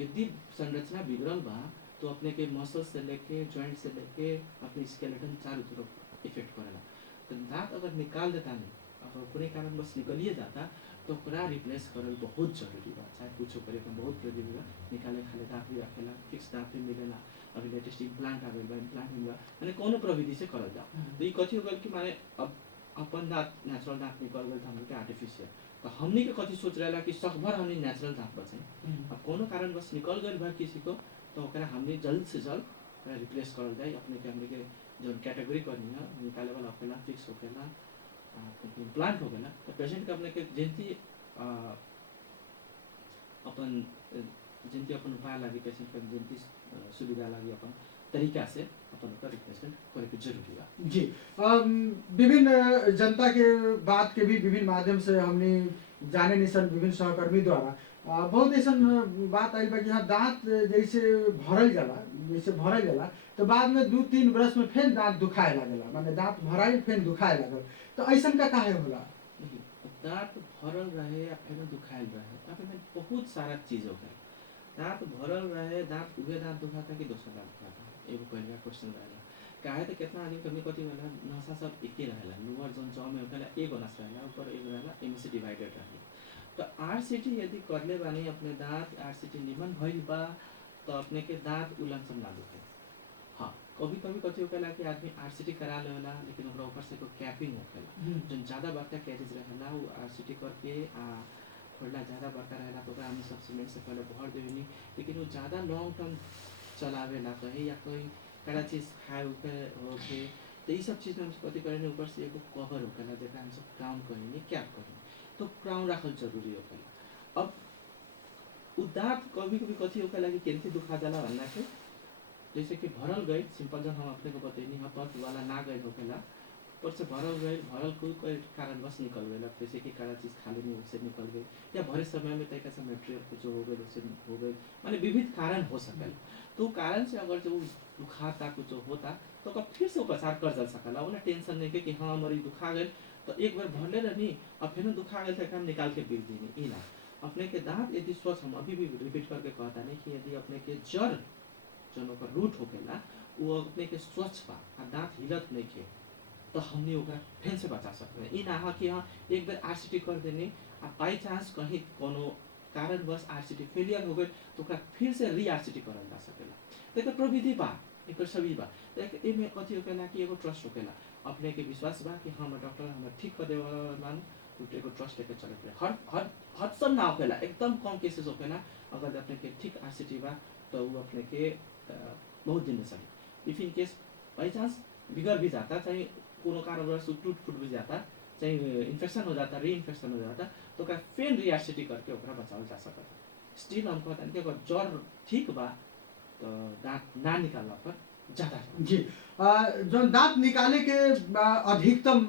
यदि संरचना बिगड़ल बा तो अपने के मसल से लेके जॉइंट से लेके अपने स्केलेटन चारों तरफ इफेक्ट करेला। तो दांत अगर निकाल देता नहीं, अगर पूरे कारण बस निकलिए जाता तो ओकरा रिप्लेस करल बहुत जरूरी बा। चाहे कुछ करे तो बहुत जरूरी बा। निकाले खाले दांत भी रखेला, फिक्स दांत भी मिलेला। अभी लेटेस्ट इम्प्लांट आ गइल बा, इम्प्लांट मिलबा माने कोनो प्रविधि से करल जाओ। तो ई कथी हो गइल कि माने अब अपन दांत नेचुरल दांत निकल गइल त हमनी के आर्टिफिशियल। तो हमनी के कथी सोच रहेला कि सकभर हमनी नेचुरल दांत बचाई। अब कोनो कारण बस निकल गइल बा किसी को तो ओकरा हमनी जल्द से जल्द रिप्लेस करल जाए। अपने के हमनी के जो कैटेगरी करनी है निकाले वाला होखेला, फिक्स होखेला, इम्प्लांट होखेला। तो पेशेंट के अपने के जेंती अपन जेंती अपन उपाय लागी पेशेंट के जेंती सुविधा लागी अपन तरीका से अपन ओकर रिप्लेसमेंट करे के जरूरी बा। जी विभिन्न जनता के बात के भी विभिन्न माध्यम से हमने जाने निसन विभिन्न सहकर्मी द्वारा बहुत ऐसा बात आई बा कि हाँ दांत जैसे भरल जाला तो बाद में 2-3 बरस में फिर दांत दुखाए लगेला, माने दांत भराई फिर दुखाए लगल। तो ऐसा का काहे होला? दांत भरल रहे या फिर दुखाइल रहे तब में बहुत सारा चीज होखेला। दांत भरल रहे, दांत उहे दांत दुखाता कि दोसर दांत दुखाता, एगो पहला क्वेश्चन रहेला। काहे तो कितना आदमी कभी कथी होला नसा सब एके रहेला, लोअर जोन जॉ में होखेला एगो नसा रहेला, ऊपर एगो रहेला, एमे से डिवाइडेड रहेला। तो आरसीटी यदि करले बानी अपने दांत आरसीटी निमन भइल बा तो अपने के दांत उलंघन ना दुखे। हाँ कभी कभी कथी होखेला कि आदमी आरसीटी करा लेवेला लेकिन ओकरा ऊपर से कोई कैपिंग होखेला जो ज्यादा बड़का कैरेज रहेला वो आरसीटी करके थोड़ा ज़्यादा बड़का रहेला तो हम सब सीमेंट से पहले भर देवेनी। लेकिन वो ज़्यादा लॉन्ग टर्म चलावेला कहीं या कोई कड़ा चीज़ खाए होके तो ये सब चीज़ में हम कथी करेंगे ऊपर से एगो कवर होखेला जेकरा हम सब क्राउन करेंगे क्या करेंगे तो क्राउन रखल जरूरी होखेला। अब उ दांत कभी कभी कथी होखेला कि केंती दुखा जाला वाला के जैसे कि भरल गई सिंपल जब हम अपने को बतैनी हाँ पथ वाला ना गई होखेला ऊपर से भरल कोई कारण बस निकल गई, जैसे कि कड़ा चीज़ खाली में उससे निकल गई या भरे समय में तरीका से मेटेरियल कुछ हो गई उससे हो गई, माने विविध कारण हो सकेला। तो कारण से अगर जो दुखाता कुछ होता तो ओकर फिर से उपचार कर जा सकेला। ओना टेंशन नहीं के कि हाँ हमारी दुखा गई तो एक बार भरले रहनी अब फिर दुखा गई तो हम निकाल के बिक देनी। ई ना अपने के दांत यदि स्वच्छ, हम अभी भी रिपीट करके कहता नहीं कि यदि अपने के जड़ जो ओकर रूट होखेला वो अपने के स्वच्छ बा आ दांत हिलत नहीं के तो हमने ओकरा फिर से बचा सकते हैं। ई ना हा कि हाँ एक बार आरसीटी कर देनी आ बाई चांस कहीं कोनो कारणवश आरसीटी फेलियर हो गई तो ओकरा फिर से री आरसीटी करल जा सकेला। तो एकर प्रविधि बा, एकर सभी बा। तो एमे कथी होखेला कि एगो ट्रस्ट होखेला, अपने के विश्वास बा कि हम डॉक्टर हमरा ठीक कर देवाला मान तो एगो ट्रस्ट लेके चले के हर सब ना होखेला, एकदम कम केसेस होखेला। अगर अपने के ठीक आरसीटी बा तो वो अपने के बहुत दिन में सही। If in case Bai chance बिगड़ भी जाता, चाहे कोनो कारणवश टूट फूट भी जाता, चाहे इन्फेक्शन हो जाता, री इन्फेक्शन हो जाता तो ओकरा फिर री आरसीटी करके ओकरा बचावल जा सकता। स्टिल हम कहता कि अगर जड़ ठीक बा तो दांत ना निकालला पर ज्यादा जी जो दांत निकाले के अधिकतम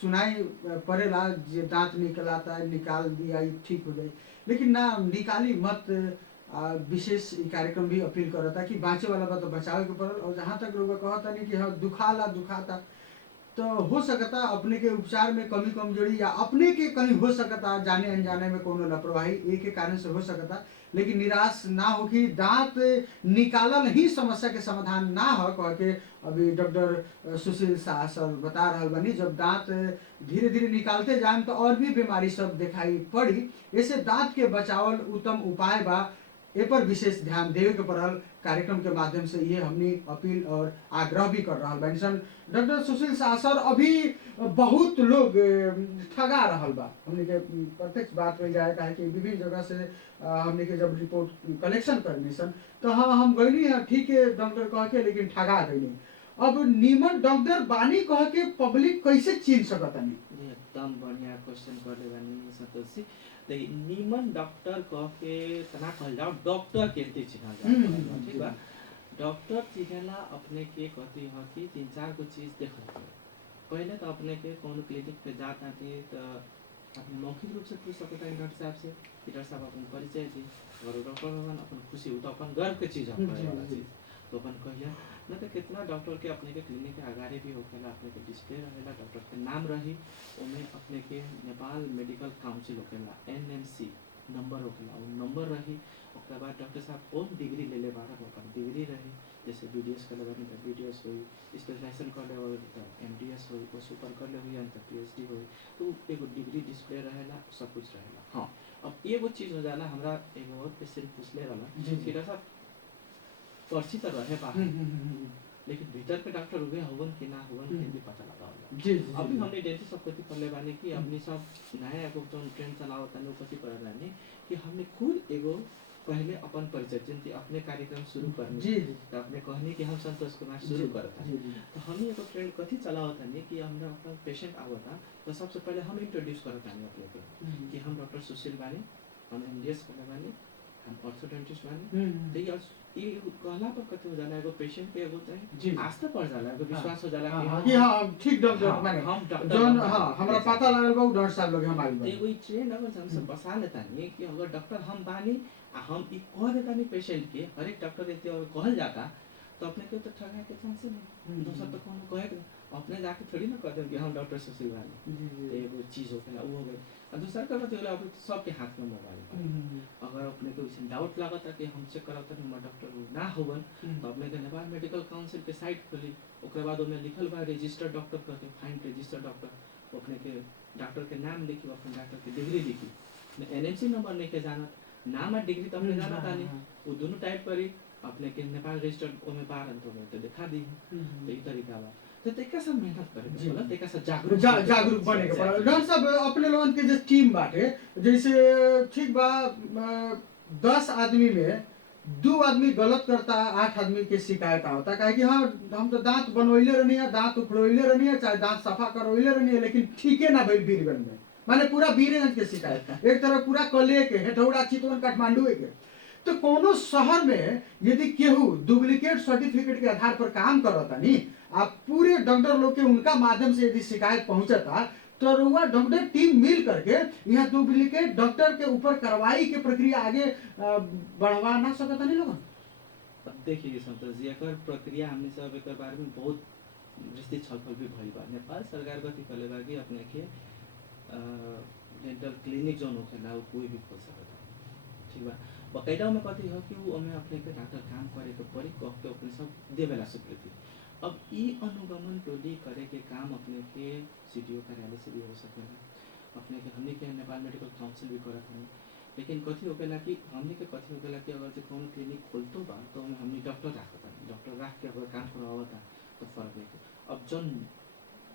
सुनाई पड़ेला जे दांत निकलाता निकाल दिया ठीक हो जाए, लेकिन ना निकाली मत। विशेष कार्यक्रम भी अपील करता कि बाँचे वाला बा तो बचावे के पड़ल। और जहाँ तक लोग कहता नहीं कि हाँ दुखाता तो हो सकता अपने के उपचार में कमी कमजोरी या अपने के कहीं हो सकता जाने अनजाने में कोनो लापरवाही एक के कारण से हो सकता। लेकिन निराश ना हो कि दांत निकालल ही समस्या के समाधान ना हो कह के अभी डॉक्टर सुशील शाह सर बता रहा बनी। जब दांत धीरे धीरे निकालते जाए तो और भी बीमारी सब दिखाई पड़ी। ऐसे दांत के बचावल उत्तम उपाय बा ए पर विशेष ध्यान देवे के पड़ल। कार्यक्रम के माध्यम से ये हमनी अपील और आग्रह भी कर रहा बानी सन। डॉक्टर सुशील शाह सर, अभी बहुत लोग ठगा रहल बा। हमनी के प्रत्यक्ष बात हो जाए काहे कि विभिन्न जगह से हमनी के जब रिपोर्ट कलेक्शन करनी सन तो हाँ हम गईनी है ठीक है डॉक्टर कह के, लेकिन ठगा गईनी। अब नीमन डॉक्टर बानी कह के पब्लिक कैसे चिन सकतानी? एकदम बढ़िया क्वेश्चन करले बानी संतोष जी। नीमन डॉक्टर कह के तना कहल जाओ, डॉक्टर केते चिन्हल जाओ, ठीक बा। डॉक्टर चिन्हला अपने के कथी ह कि 3-4 गो चीज देखल जाला। पहले तो अपने के कौन क्लिनिक पे जाता थे तो अपने मौखिक रूप से पूछ सकता है डॉक्टर साहब से कि डॉक्टर साहब अपन परिचय दी, और डॉक्टर भगवान अपन खुशी हो तो अपन गर्व के चीज है वाला चीज तो अपन कहिया न। तो कितना डॉक्टर के अपने के क्लिनिक के आगारे भी होखेला, अपने के डिस्प्ले रहेला, डॉक्टर के नाम रही, ओमे अपने के नेपाल मेडिकल काउंसिल होखेला NMC नंबर होखेला, वो नंबर रही। ओकरा बाद डॉक्टर साहब कौन डिग्री ले ले बारह अपन डिग्री रही, जैसे BDS कर ले बानी तो BDS हुई, स्पेशलाइजेशन कर ले हुई तो MDS हुई, को सुपर कर ले हुई तो PhD हुई। तो एगो डिग्री डिस्प्ले रहेला, सब कुछ रहेला। हाँ, अब एगो चीज हो जाला, हमरा एगो और पेशेंट पूछले रहला कि डॉक्टर साहब पर्ची तो रहे बाहर, लेकिन भीतर के डॉक्टर हुए होवन कि ना होवन के भी पता लगा होला। जी अभी हमने डेंटिस्ट सब कथी कर ले बानी कि अपनी सब नया एगो जो ट्रेंड चलावत है कथी कर बानी कि हमने खुद एगो पहले अपन परिचय जिनकी अपने कार्यक्रम शुरू करने जी तो अपने कहनी कि हम संतोष कुमार शुरू करता है। तो हमने एगो ट्रेंड कथी चलावत है कि हमरा अपना पेशेंट आवता तो सबसे पहले हम इंट्रोड्यूस करत है अपने के कि हम डॉक्टर सुशील बानी, हम MDS कर बानी, हम ऑर्थोडेंटिस्ट बानी। तो ये कहला पर कथी हो जाला, एगो पेशेंट पे एगो चाहिए आस्था पड़ जाला, एगो विश्वास हो जाला कि हां ठीक डॉक्टर माने हम डॉक्टर जौन हां हमरा पता लागल बा डॉक्टर साहब लोग हम आइल बा। एगो ट्रेंड अगर हम सब बसा लेता नहीं कि अगर डॉक्टर हम बानी आ हम ई कह देता नहीं पेशेंट के, हर एक डॉक्टर देते और कहल जाता तो अपने के तो ठगा के चांस नहीं। दूसरा तो कौन कहे अपने जाके थोड़ी ना कहते कि हम डॉक्टर सुशील बानी। एगो चीज होखेला वो हो गई। और दूसरा का बात होला, अब सबके हाथ में मोबाइल बा। अगर अपने को इसमें डाउट लागता कि हमसे करत नहीं हम डॉक्टर ना होवन तो अपने के नेपाल मेडिकल काउंसिल के साइट खोली, ओकरे बाद ओमे लिखल बा रजिस्टर्ड डॉक्टर करके, फाइंड रजिस्टर्ड डॉक्टर। अपने के डॉक्टर के नाम लिखी, अपने डॉक्टर की डिग्री लिखी, NMC नंबर नहीं के जानत, नाम और डिग्री तो अपने जानत आनी, वो दोनों टाइप करी अपने के नेपाल रजिस्टर्ड ओमे पार अंत में तो दिखा दी। तो ई तरीका बा। तो तेका सब मेहनत करे के पड़ल, तेका सब जागरूक बने के पड़ल। डॉक्टर साहब अपने लोगन के जो टीम बाटे, जैसे ठीक बा 10 आदमी में 2 आदमी गलत करता, 8 आदमी के शिकायत आवता काहे कि हाँ हम तो दांत बनवैले रहनी है, दांत उखड़वैले रहनी है, चाहे दांत सफा करवैले रहनी है, लेकिन ठीके ना भइल वीरगंज में। माने पूरा वीरगंज के शिकायत, एक तरह पूरा कले के, हेठौड़ा, चितवन, काठमांडू के। तो कोनो शहर में यदि केहू डुप्लीकेट सर्टिफिकेट के आधार पर काम करता नहीं, आप पूरे डॉक्टर लोग के उनका माध्यम से यदि शिकायत पहुंचता तो रुआ डॉक्टर टीम मिल करके यहाँ डुप्लीकेट डॉक्टर के ऊपर कार्रवाई के प्रक्रिया आगे बढ़वा ना सकता नहीं लोगन। अब देखिए संतोष जी, एकर प्रक्रिया हमने सब एकर बारे में बहुत विस्तृत छलफल भी भइल बा। नेपाल सरकार कथी कले बा कि अपने के डेंटल क्लिनिक जोन होखेला वो कोई भी खोल सकता, ठीक बा। बकायदा में कथी है कि वो हमें अपने के डॉक्टर काम करे के पड़ी कह के अपने सब देवेला स्वीकृति। अब ई अनुगमन टोली करे के काम अपने के CDO कार्यालय से भी हो सकेला, अपने के हमने के नेपाल मेडिकल काउंसिल भी करत हन। लेकिन कथी होखेला कि हमने के कथी होखेला कि अगर जो कोनो क्लिनिक खोलतो बा तो हमने डॉक्टर राखता, डॉक्टर राख के अगर काम करवावता तो फर्क नहीं। अब जन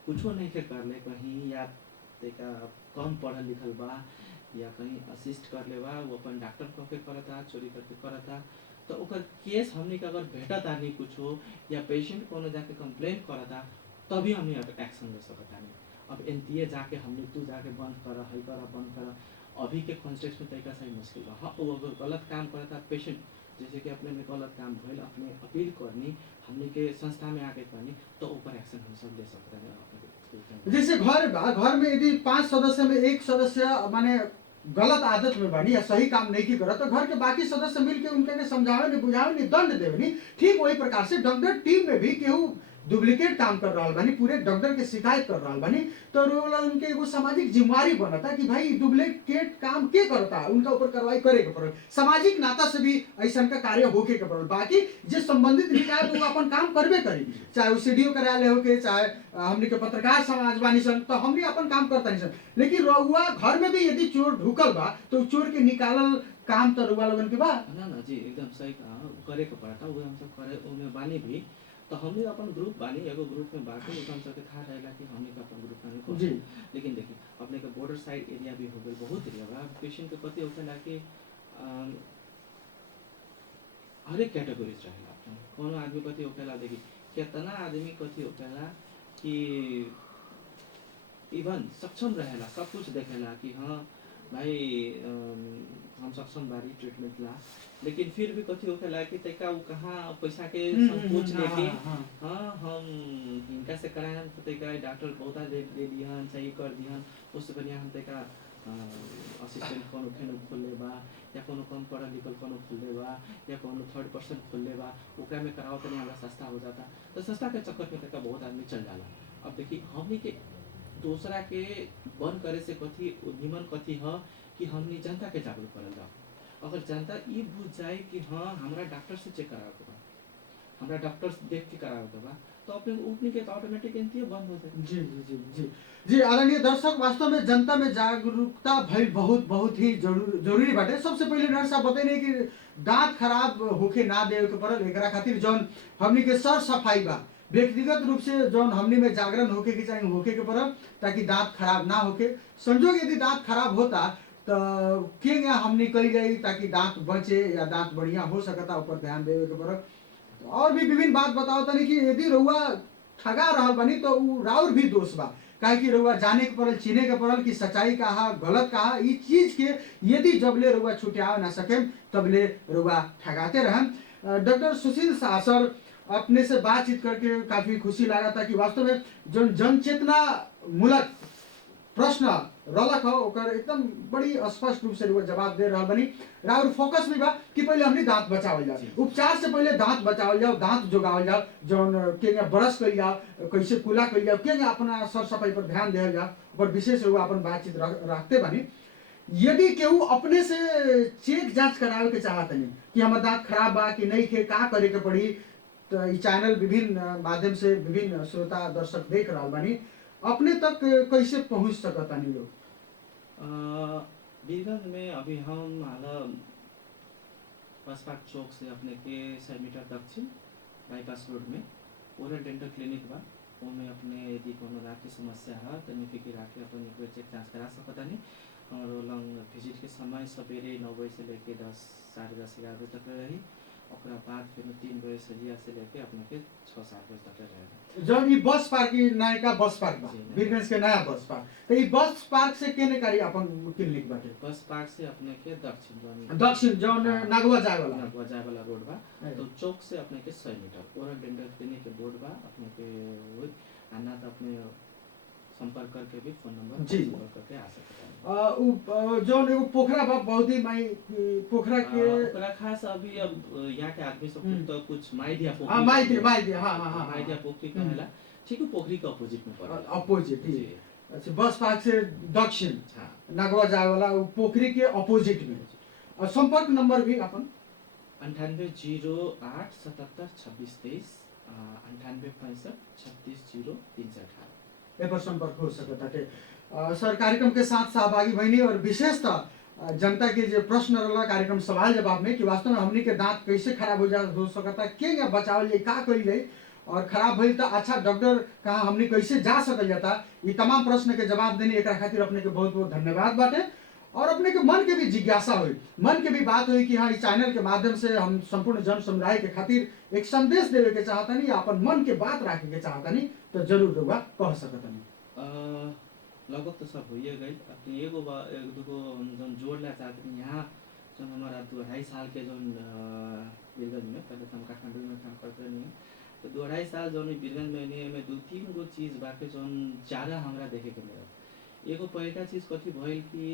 कुछो नहीं के करले कहीं या तेका कम पढ़ल लिखल बा या कहीं असिस्ट कर ले बा, वो अपन डॉक्टर कह के करता, चोरी करके करता, तो ओकर केस हमने के अगर भेटता नहीं कुछो या पेशेंट कोनो जाके कंप्लेन करता तभी हमने एक्शन ले सकता नहीं। अब NTA जाके हमने तू जाके बंद कर, हई कर, बंद कर, अभी के कॉन्टेक्स्ट में तरीका सही मुश्किल बा। हाँ, वो अगर गलत काम करता पेशेंट, जैसे कि अपने में गलत काम भइल, अपने अपील करनी, हमने के संस्था में आके करनी तो ऊपर एक्शन हम सब ले सकते हैं। जैसे घर बा, घर में यदि 5 सदस्य में 1 सदस्य माने गलत आदत में बानी या सही काम नहीं की करत तो घर के बाकी सदस्य मिलके उनके के समझावे नहीं, बुझावे नहीं, दंड देवे नहीं। ठीक वही प्रकार से डॉक्टर टीम में भी केहू डुप्लीकेट काम कर रहा बानी, पूरे डॉक्टर के शिकायत कर रहा बानी, तो रोला उनके एगो सामाजिक जिम्मेवारी बनता कि भाई डुप्लीकेट काम के करता, उनका ऊपर कार्रवाई करे के पड़ल, सामाजिक नाता से भी ऐसा का कार्य होके के पड़ल। बाकी जो संबंधित निकाय वो अपन काम करबे करी, चाहे वो CDO कार्यालय होके, चाहे हमने के पत्रकार समाज बानी सन, तो हमने अपन काम करता नहीं सन। लेकिन रहुआ घर में भी यदि चोर ढुकल बा तो चोर के निकालल काम तो रुआ लोगन के बा। ना ना जी एकदम सही कहा, करे के पड़ता वो हम सब करे ओमे बानी भी। तो हमने अपन ग्रुप बानी एगो ग्रुप में बाटे उ हम सबके था रहेला कि हमने का अपन ग्रुप में जी। लेकिन देखिए अपने के बॉर्डर साइड एरिया भी हो गए, बहुत एरिया बा पेशेंट के कथी होखेला कि हर एक कैटेगरी रहेला अपने कोनो आदमी कथी होखेला देखी कितना आदमी कथी होखेला कि इवन सक्षम रहेला सब कुछ देखेला कि हाँ भाई हम सक्षम बारी ट्रीटमेंट ला, लेकिन फिर भी कथी होखेला कि तैका उ कहाँ पैसा के संकोच लेके हाँ हम इनका से कराएं तो तैका डॉक्टर बहुत दे दिहन चाहे कर दिहन, उससे बढ़िया हम तैका असिस्टेंट कोनो खेनो खोल ले बा या कोनो कम पढ़ा लिखल कोनो खोल ले बा या कोनो थर्ड पर्सन खोल ले बा, ओकरा में कराओ तनी हमरा सस्ता हो जाता। तो सस्ता के चक्कर में तैका बहुत आदमी चल जाला। अब देखिए हमनी के दूसरा के बंद करे से कथी निमन कथी ह कि हमनी जनता के जागरूक करल जाओ। अगर जनता ई बुझ जाए कि हाँ हमरा डॉक्टर से चेक करावे के बा, हमरा डॉक्टर देख के करावे के बा, तो अपने के तो ऑटोमेटिक एंती बंद हो जाए। जी जी जी जी जी आदरणीय दर्शक, वास्तव में जनता में जागरूकता भइल बहुत ही जरूरी बाटे। सबसे पहले नर्स साहब बताइए कि दांत खराब होके ना देवे के पड़ल, एकरा खातिर जौन हमनी के सर सफाई बा व्यक्तिगत रूप से जौन हमनी में जागरण होके के चाहिए होके के पड़ल ताकि दांत खराब ना होके। संजोग यदि दांत खराब होता तो के हमनी कही जाई ताकि दांत बचे या दांत बढ़िया हो सकता ऊपर ध्यान देवे के पड़ल। और भी विभिन्न बात बताओ तनी कि यदि रउआ ठगा रहल बनी तो उ राउर भी दोष बा, काहे कि रउआ जाने के पड़ल चिने के पड़ल कि सच्चाई कहा गलत कहा। ई चीज के यदि जबले रउआ छुटिया ना सके तबले रउआ ठगाते रहन। डॉक्टर सुशील शाह सर, अपने से बातचीत करके काफी खुशी लगा था कि वास्तव में जो जन चेतना मूलक प्रश्न रलक हो ओकर एकदम बड़ी स्पष्ट रूप से वो जवाब दे रहा बनी। राउर फोकस भी बा कि पहले हमने दांत बचावल जाओ, उपचार से पहले दांत बचावल जाओ, दांत जोगावल जाओ, जौन के ब्रश कल जाओ, कैसे कुला कल जाओ, के अपना सर सफाई पर ध्यान दिया जाओ, पर विशेष रूप अपन बातचीत रखते बनी। यदि केहू अपने से चेक जांच करावे के चाहत नहीं कि हमार दांत खराब बा कि नहीं के का करे के पड़ी, तो ई चैनल विभिन्न माध्यम से विभिन्न श्रोता दर्शक देख रहा बानी, अपने तक कैसे पहुंच सकता नहीं लोग? बीरगंज में अभी हम हाल बसपाक चौक से अपने के 100 मीटर दक्षिण बाईपास रोड में ओरल डेंटल क्लिनिक बा। ओमे अपने यदि कोनो दांत की समस्या है तो निफिकी राखे अपन एक बार चेक जांच करा सकता नहीं। और लंग विजिट के समय सवेरे 9 बजे से लेके 10 साढ़े 10 11 बजे तक रही, ओकरा बाद फिर 3 बजे से लेके अपने के 6-7 बजे तक रहेगा। जब ये बस पार्क की नया बस पार्क बा बीरगंज के नया बस पार्क, तो ये बस पार्क से केने करी अपन क्लिनिक बाटे? बस पार्क से अपने के दक्षिण जौन नागवा जाए वाला रोड बा, तो चौक से अपने के 100 मीटर ओरल डेंटल क्लिनिक के बोर्ड बा। अपने के आना तो अपने संपर्क करके भी फोन नंबर जी संपर्क करके आ सकते हैं। जौन एगो पोखरा बा बहुत ही माई पोखरा के ओकरा खास अभी अब यहाँ के आदमी सब तो कुछ माइडिया पोखरी हां माइडिया हां माइडिया पोखरी कहेला, ठीक है पोखरी के अपोजिट में पड़ेला। अपोजिट ही अच्छा, बस पार्क से दक्षिण नागवा जाए वाला पोखरी के अपोजिट में। और संपर्क नंबर भी अपन 9808 77 26 23 98 65 36 0 318 पर संपर्क हो सकता है। सर कार्यक्रम के साथ सहभागी बनी और विशेषतः जनता के जो प्रश्न रहा कार्यक्रम सवाल जवाब में कि वास्तव में हमनी के दांत कैसे खराब हो सकता है, के बचावल जाए, का करी जाए, और खराब भइल तो अच्छा डॉक्टर कहाँ हमनी कैसे जा सकल जाता, ये तमाम प्रश्न के जवाब देने एक खातिर अपने के बहुत बहुत धन्यवाद बाटे। और अपने के मन के भी जिज्ञासा हुई, मन के भी बात हुई कि हाँ इस चैनल के माध्यम से हम संपूर्ण जन समुदाय के खातिर एक संदेश देवे के चाहता नहीं, अपन मन के बात रखे के चाहता नहीं, तो जरूर होगा कह सकता नहीं। लगभग तो सब हो गई। अपनी एगो एक दुगो हम जोड़ना चाहते हैं यहाँ जो हमारा 2-2.5 साल के जो बीरगंज में, पहले तो हम काठमांडू में काम करते नहीं, तो 2-2.5 साल जो बीरगंज में नहीं में 2-3 गो चीज़ बाकी जो ज़्यादा हमारा देखे के मिला। एगो पहला चीज़ कथी भइल कि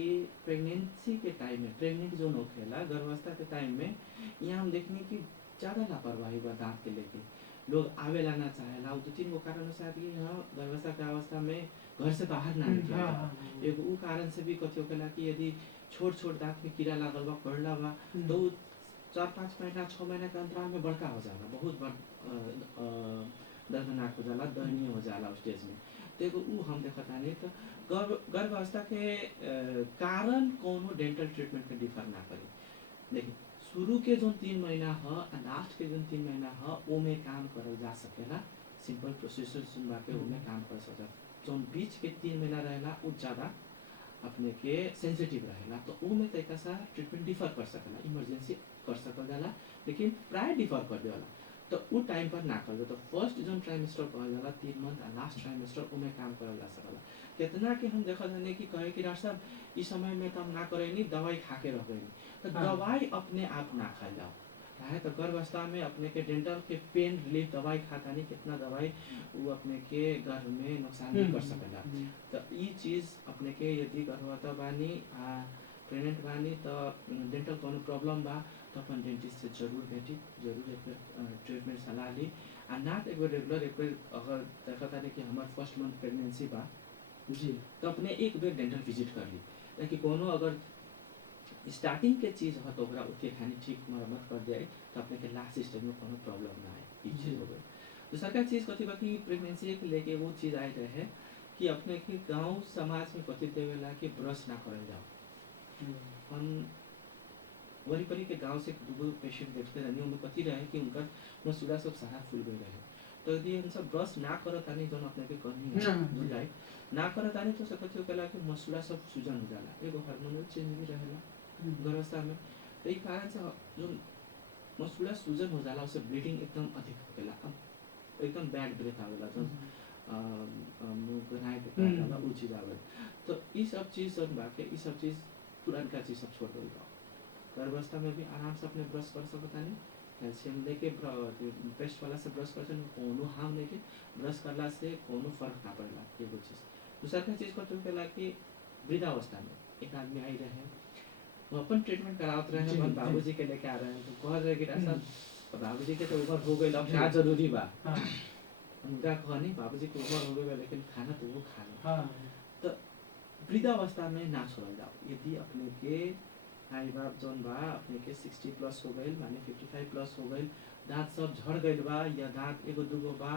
प्रेगनेंसी के टाइम में प्रेग्नेंट जो होखेला गर्भावस्था के टाइम में यहाँ हम देखने की ज़्यादा लापरवाही बा दांत के लेके, लोग आवे लाना चाहेला। 2-3 गो कारण से कि यहाँ गर्भावस्था के अवस्था में घर से बाहर ना निकले, एगो उ कारण से भी कथी होखेला कि यदि छोट छोट दांत में कीड़ा लागल बा पड़ला बा तो 4-5 महीना 6 महीना के अंतराल में बड़का हो जाला, बहुत दर्दनाक हो जाला, दयनीय हो जाला उस स्टेज में। तो एगो उ हम देखता नहीं तो गर्भावस्था के कारण कोनो डेंटल ट्रीटमेंट के डिफर ना करी। देखिए शुरू के जो 3 महीना ह आ लास्ट के जो 3 महीना ह ओमे काम करल जा सकेला, सिंपल प्रोसीजर सुन बाके ओमे काम कर सकता। जो बीच के 3 महीना रहेला उ ज़्यादा अपने के सेंसिटिव रहेला, तो उ में तरीका सा ट्रीटमेंट डिफर कर सकेला, इमरजेंसी कर सकल जाला, लेकिन प्राय डिफर कर देला। तो उ टाइम पर ना कर दे। तो फर्स्ट जो ट्राइमेस्टर कहल जाला 3 मंथ आ लास्ट ट्राइमेस्टर ओमे काम करल जा सकला। कितना के हम देखत हनी कि कहे कि डॉक्टर साहब इस समय में तो हम ना करेनी, दवाई खा के रह गई। तो हाँ। दवाई अपने आप ना खाई जाओ, काहे तो गर्भावस्था में अपने के डेंटल के पेन रिलीफ दवाई खाता नहीं, कितना दवाई वो अपने के गर्भ में नुकसान भी कर सकेला। तो ये चीज़ अपने के यदि गर्भवती बानी प्रेग्नेंट बानी तो डेंटल कोनो प्रॉब्लम बा तो अपन डेंटिस्ट से जरूर भेटी, जरूर एक ट्रीटमेंट सलाह ली। आ ना एक बार रेगुलर एक बार अगर देखा था कि हमारे फर्स्ट मंथ प्रेगनेंसी बा जी, तो अपने एक बार डेंटल विजिट कर ली, ताकि कोनो अगर स्टार्टिंग के चीज़ हो तो ओकरा उठे खानी ठीक मरम्मत कर दिया तो अपने के लास्ट स्टेज में कोनो प्रॉब्लम ना आए, ये चीज़ हो गई। दूसरा का चीज़ कथी बा कि प्रेगनेंसी के लेके वो चीज़ आई रहे कि अपने के गांव समाज में कथी देवेला कि ब्रश ना करल जाओ। हम वरी परी के गांव से दूगो पेशेंट देखते रहनी, उनमें कथी रहे कि उनका मसूड़ा सब सारा फूल गई रहे। तो यदि हम सब ब्रश ना करत आनी जो अपने के करनी है बुझाई ना करत आनी तो से कथी होखेला कि मसूड़ा सब सूजन हो जाला, एगो हार्मोनल चेंज भी रहेला गर्भावस्था में। तो इस कारण से जो मसूड़ा सूजन हो जाला उससे ब्लीडिंग एकदम अधिक होखेला, एकदम बैड ब्रेथ आवेला, जो मुंह बनाए के कारण वाला वो चीज आवेला। तो ये सब चीज सब बाकी ये सब चीज पुरानका चीज सब छोड़ दो। गर्भावस्था में भी आराम से अपने ब्रश कर सकता नहीं, कैल्शियम लेके पेस्ट वाला से ब्रश कर कोनो हार्म नहीं के ब्रश करला से कोनो फर्क ना पड़ेला, ये वो चीज। दूसरा का चीज को कहला कि वृद्धावस्था में एक आदमी आई रहे, वो अपन ट्रीटमेंट करावत रहे, अपन बाबूजी के लेके आ रहे हैं, तो कह रहे कि डॉक्टर साहब बाबूजी के तो उम्र हो गई, अब क्या जरूरी बा। उनका कहनी बाबूजी की उम्र हो गई लेकिन खाना तो वो खा लो। तो वृद्धावस्था में ना छोड़ल जाओ। यदि अपने के माई बाप जौन बा अपने के 60 प्लस हो गई, माने 55 प्लस हो गई, दांत सब झड़ गई बा या दांत एगो दूगो बा,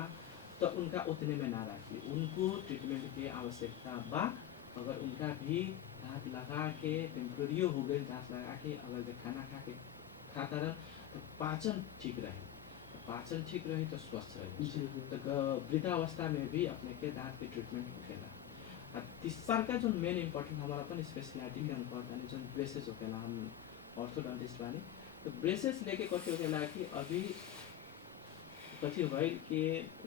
तो उनका उतने में ना रखिए, उनको ट्रीटमेंट की आवश्यकता बा। अगर उनका भी दांत लगा के टेम्पररी हो गई, दांत लगा के अगर जो खाना खा के खाता रह तो पाचन ठीक रहे, तो पाचन ठीक रही तो स्वस्थ रहे। तो वृद्धावस्था में भी अपने के दांत के ट्रीटमेंट होखेला। तीसरा का जो मेन इम्पोर्टेंट हमारा अपन स्पेशलिटी के अनुसार जो ब्रेसेस होखेला, हम ऑर्थोडोंटिस्ट बानी, तो ब्रेसेस लेके कथी होखेला कि अभी कथी भइल कि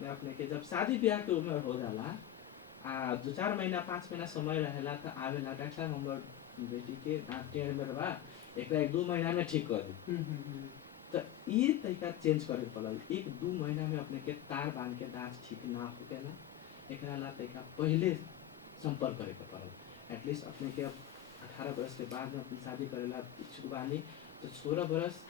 अपने के जब शादी ब्याह के उम्र हो जाला 2-4 महीना 5 महीना समय रहेला तो आवेला डॉक्टर साहब हमर बेटी के दांत टेढ़ में बा, एकरा 1-2 महीना में ठीक कर दी। तो ये तरीका चेंज करे पड़ल, 1-2 महीना में अपने के तार बांध के दांत ठीक ना होखेला, एकरा ला तरीका पहले संपर्क करे के पड़ल। एटलीस्ट अपने के 18 वर्ष के बाद में अपनी शादी करेला इच्छुक बानी तो 16 वर्ष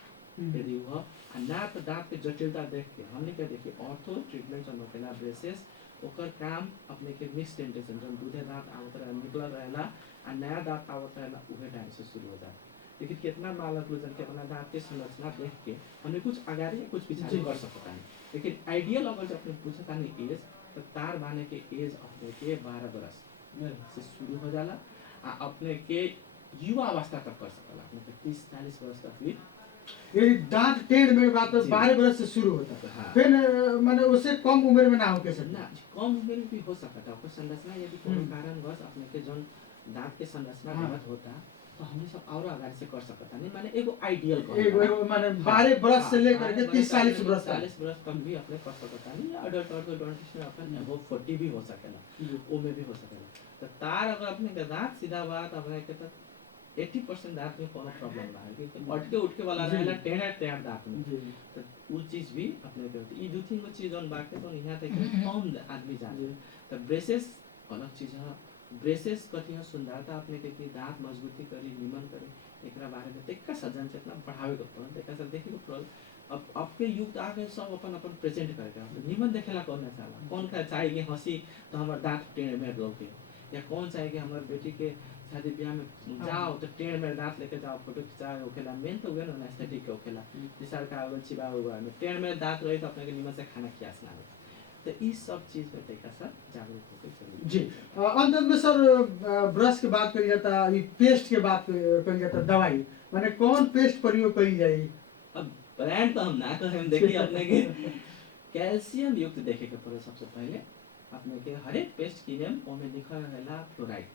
यदि हुआ ना तो दांत के जटिलता देख के हमने क्या देखिए ऑर्थो ट्रीटमेंट जो होखेला ब्रेसेस ओकर काम अपने के मिक्स डेंटेशन जब दूधे दांत आवत रहे निकल रहेला आ नया दांत आवत रहेला उहे टाइम से शुरू हो जाता। लेकिन कितना मालक लोगन के अपना दांत के संरचना देख के हमें कुछ आगाड़ी कुछ पिछाड़ी कर सकता है, लेकिन आइडियल अगर जब अपने पूछता नहीं एज तो तार बांधे के एज अपने के 12 वर्ष से शुरू हो जाला आ अपने के युवा अवस्था तक कर सकला, अपने के 30-40 वर्ष तक भी ये दांत टेढ़ मेढ़ बात तो 12 वर्ष से शुरू होता है। हाँ। फिर माने उससे कम उम्र में ना हो कैसे ना कम उम्र में भी हो सकता है। संरचना यदि कोनो कारणवश अपने के जन दांत के संरचना गलत होता तो हमें सब और आगे से कर सकता नहीं, माने एगो आइडियल एगो माने 12 वर्ष से लेकर के 30-40 वर्ष तक भी अपने कर सकता नहीं। अडल्ट ऑर्थोडोंटिस्ट में अपन अबव 40 भी हो सकेला, ओ में भी हो सकेला। तो तार अगर अपने के दांत सीधा बात अपने के तक 80% दांत में कोनो प्रॉब्लम ना है, क्योंकि अटके उठके वाला रहेला टेढ़ा दांत में, तो वो चीज भी अपने के होती। ई दो तीन गो चीज ऑन बाकी तो यहाँ तक कम आदमी जाने। तो ब्रेसेस अलग चीज है, ब्रेसेस कथी है सुंदरता अपने के कि दांत मजबूती करी निमन करे, एकरा बारे में तक सजन चेतना बढ़ावे के पड़ल, तक सब देखे के पड़ल। अब के युग आ गए सब अपन अपन प्रेजेंट करके निमन देखेला कौन ना चाहला, कौन का चाहिए हंसी तो हमार दांत टेढ़ में लौके, या कौन चाहे कि हमारे बेटी के शादी ब्याह में जाओ तो टेढ़ में दांत लेके जाओ फोटो खिंचाए होखेला, मेन तो उहे ना एस्थेटिक के होखेला। जिसर का अगर चिबा हुआ में टेढ़ में दांत रही तो अपने के निमन से खाना खियास ना हो। तो इस सब चीज पे तरीका सा जागरूक होकर करिए। जी अंत में सर ब्रश के बात करी जाता, ई पेस्ट के बात करी जाता, दवाई माने कौन पेस्ट प्रयोग करी जाई? अब ब्रांड तो हम ना कहें, देखिए अपने के कैल्शियम युक्त देखे के पड़े। सबसे पहले अपने के हर एक पेस्ट किने में लिखा रहेला फ्लोराइड,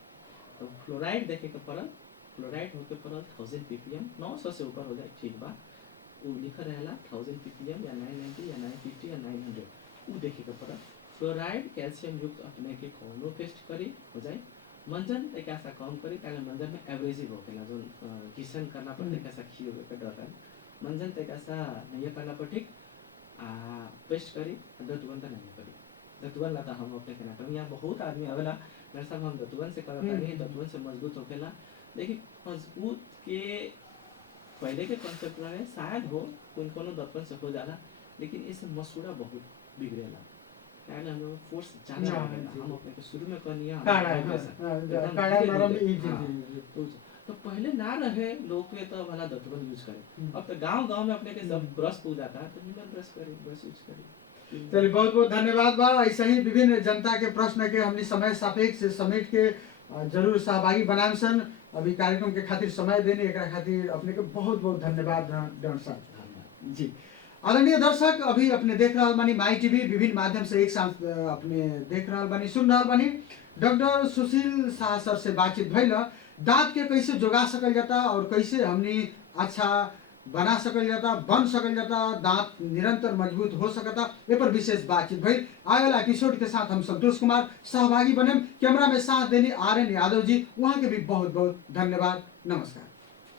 तो फ्लोराइड देखे के पड़ल। फ्लोराइड होके पड़ल 1000 ppm, 900 से ऊपर हो जाए ठीक बा। वो लिखा रहेला 1000 ppm या 990 या 950 या 900, वो देखे के पड़ल। फ्लोराइड कैल्शियम युक्त अपने के कौनो पेस्ट करी हो जाए। मंजन एक ऐसा कम करी ताकि मंजन में एवरेजिव होकेला, जो किसन करना पड़ता है कैसा खी होके डर है। मंजन तक ऐसा नहीं करना पड़ ठीक। पेस्ट करी दतुवन का नहीं करी। दतुवन ला हम अपने के ना करी। यहाँ बहुत आदमी आवेला मेरे साहब हम दतुवन से करता नहीं, दतुवन से मजबूत होकेला। देखिए मजबूत के पहले के कॉन्सेप्ट में शायद हो कोनो दतुवन से हो जाला, लेकिन इससे मसूड़ा बहुत बिगड़ेला। क्या हम लोग फोर्स ज्यादा लगेला। हम अपने के शुरू में करनिया काढ़ा नरम ई तो पहले ना रहे लोग के तो वाला दतुवन यूज करे। अब तो गांव-गांव में अपने के सब ब्रश पूजा जाता है, तो निमन ब्रश करे, ब्रश यूज करे। चलिए बहुत बहुत धन्यवाद बा। ऐसे ही विभिन्न जनता के प्रश्न के हमने समय सापेक्ष समेट के जरूर सहभागी बनाम सन। अभी कार्यक्रम के खातिर समय देने एक खातिर अपने के बहुत बहुत धन्यवाद डॉक्टर साहब जी। आदरणीय दर्शक अभी अपने देख रहा बानी माई टीवी विभिन्न माध्यम से एक साथ अपने देख रहा बानी सुन रहा बानी डॉक्टर सुशील शाह सर से बातचीत भइल। दांत के कैसे जोगा सकल जाता और कैसे हमने अच्छा बना सकल जाता, बन सकल जाता, दांत निरंतर मजबूत हो सकता, ये पर विशेष बातचीत भई। आगे वाला एपिसोड के साथ हम संतोष कुमार सहभागी बने। कैमरा में साथ देने RN यादव जी, वहाँ के भी बहुत बहुत धन्यवाद। नमस्कार।